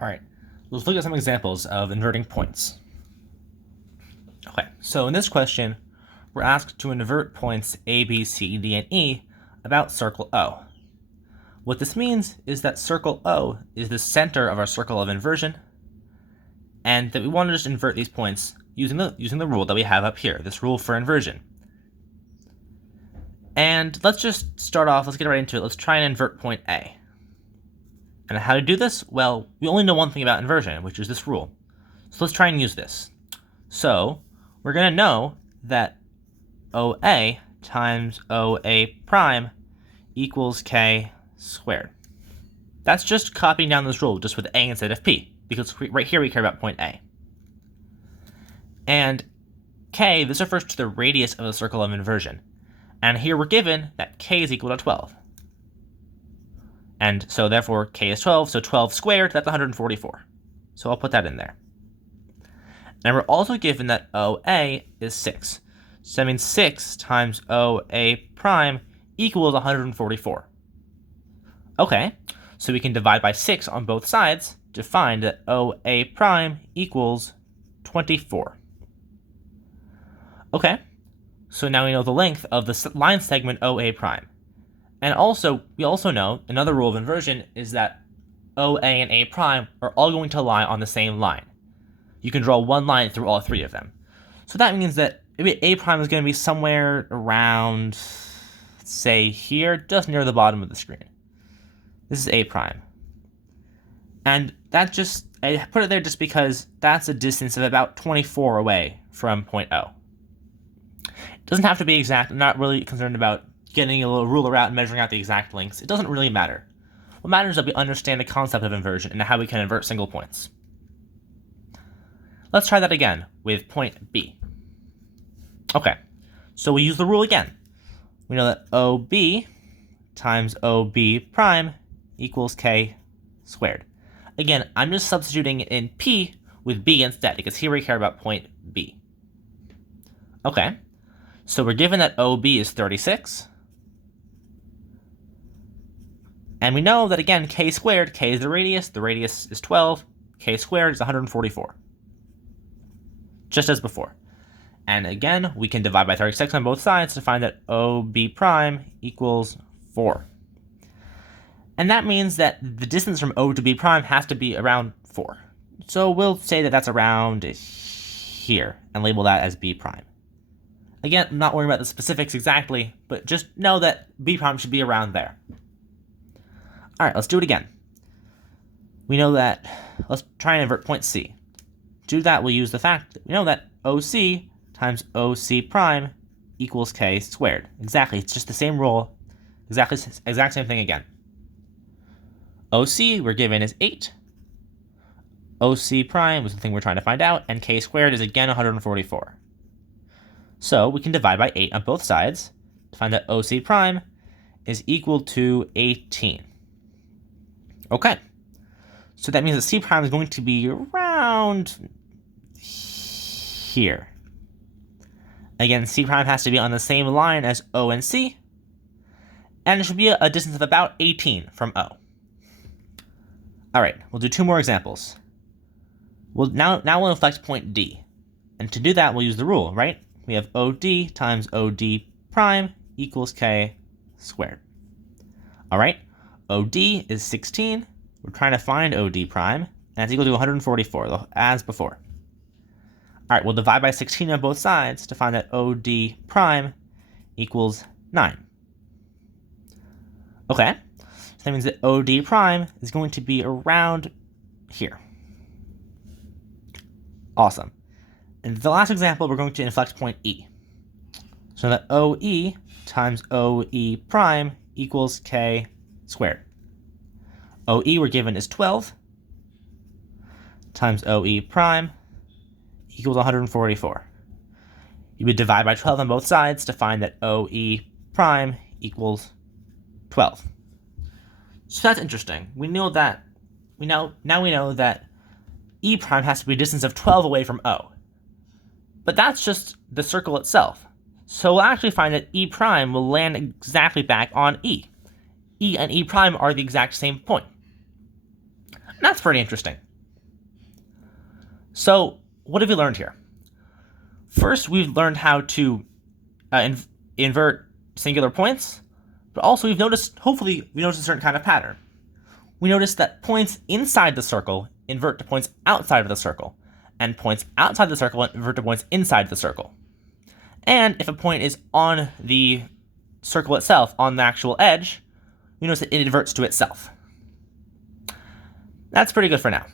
All right, let's look at some examples of inverting points. Okay, so in this question, we're asked to invert points A, B, C, D, and E about circle O. What this means is that circle O is the center of our circle of inversion, and that we want to just invert these points using the rule that we have up here, this rule for inversion. And let's just start off, let's get right into it. Let's try and invert point A. And how to do this? Well, we only know one thing about inversion, which is this rule. So let's try and use this. So we're going to know that OA times OA prime equals K squared. That's just copying down this rule just with A instead of P, because right here we care about point A. And K, this refers to the radius of the circle of inversion. And here we're given that K is equal to 12. And so therefore K is 12, so 12 squared, that's 144. So I'll put that in there. And we're also given that OA is 6. So that means 6 times OA prime equals 144. Okay, so we can divide by 6 on both sides to find that OA prime equals 24. Okay, so now we know the length of the line segment OA prime. And also, we also know another rule of inversion is that OA and A prime are all going to lie on the same line. You can draw one line through all three of them. So that means that maybe A prime is going to be somewhere around, say here, just near the bottom of the screen. This is A prime. And that just, I put it there just because that's a distance of about 24 away from point O. It doesn't have to be exact. I'm not really concerned about getting a little ruler out and measuring out the exact lengths. It doesn't really matter. What matters is that we understand the concept of inversion and how we can invert single points. Let's try that again with point B. Okay, so we use the rule again. We know that OB times OB prime equals K squared. Again, I'm just substituting it in P with B instead, because here we care about point B. Okay, so we're given that OB is 36. And we know that, again, K squared, K is the radius is 12, K squared is 144. Just as before. And again, we can divide by 36 on both sides to find that OB prime equals 4. And that means that the distance from O to B prime has to be around 4. So we'll say that that's around here and label that as B prime. Again, I'm not worrying about the specifics exactly, but just know that B prime should be around there. All right, let's do it again. We know that, let's try and invert point C. To do that, we'll use the fact that we know that OC times OC prime equals K squared. Exactly, it's just the same rule, exact same thing again. OC we're given is 8. OC prime was the thing we're trying to find out, and K squared is again 144. So we can divide by 8 on both sides to find that OC prime is equal to 18. Okay, so that means that C prime is going to be around here. Again, C prime has to be on the same line as O and C, and it should be a distance of about 18 from O. All right, we'll do 2 more examples. Now we'll inflect point D, and to do that, we'll use the rule, right? We have OD times OD prime equals K squared. All right, OD is 16. We're trying to find OD prime, and it's equal to 144, as before. All right, we'll divide by 16 on both sides to find that OD prime equals 9. Okay, so that means that OD prime is going to be around here. Awesome. And the last example, we're going to inflect point E. So that OE times OE prime equals K squared. OE we're given is 12 times OE prime equals 144. You would divide by 12 on both sides to find that OE prime equals 12. So that's interesting. We know that now we know that E prime has to be a distance of 12 away from O. But that's just the circle itself. So we'll actually find that E prime will land exactly back on E. E and E prime are the exact same point. And that's pretty interesting. So what have we learned here? First, we've learned how to invert singular points, but also hopefully we noticed a certain kind of pattern. We noticed that points inside the circle invert to points outside of the circle, and points outside the circle invert to points inside the circle. And if a point is on the circle itself, on the actual edge, we notice that it inverts to itself. That's pretty good for now.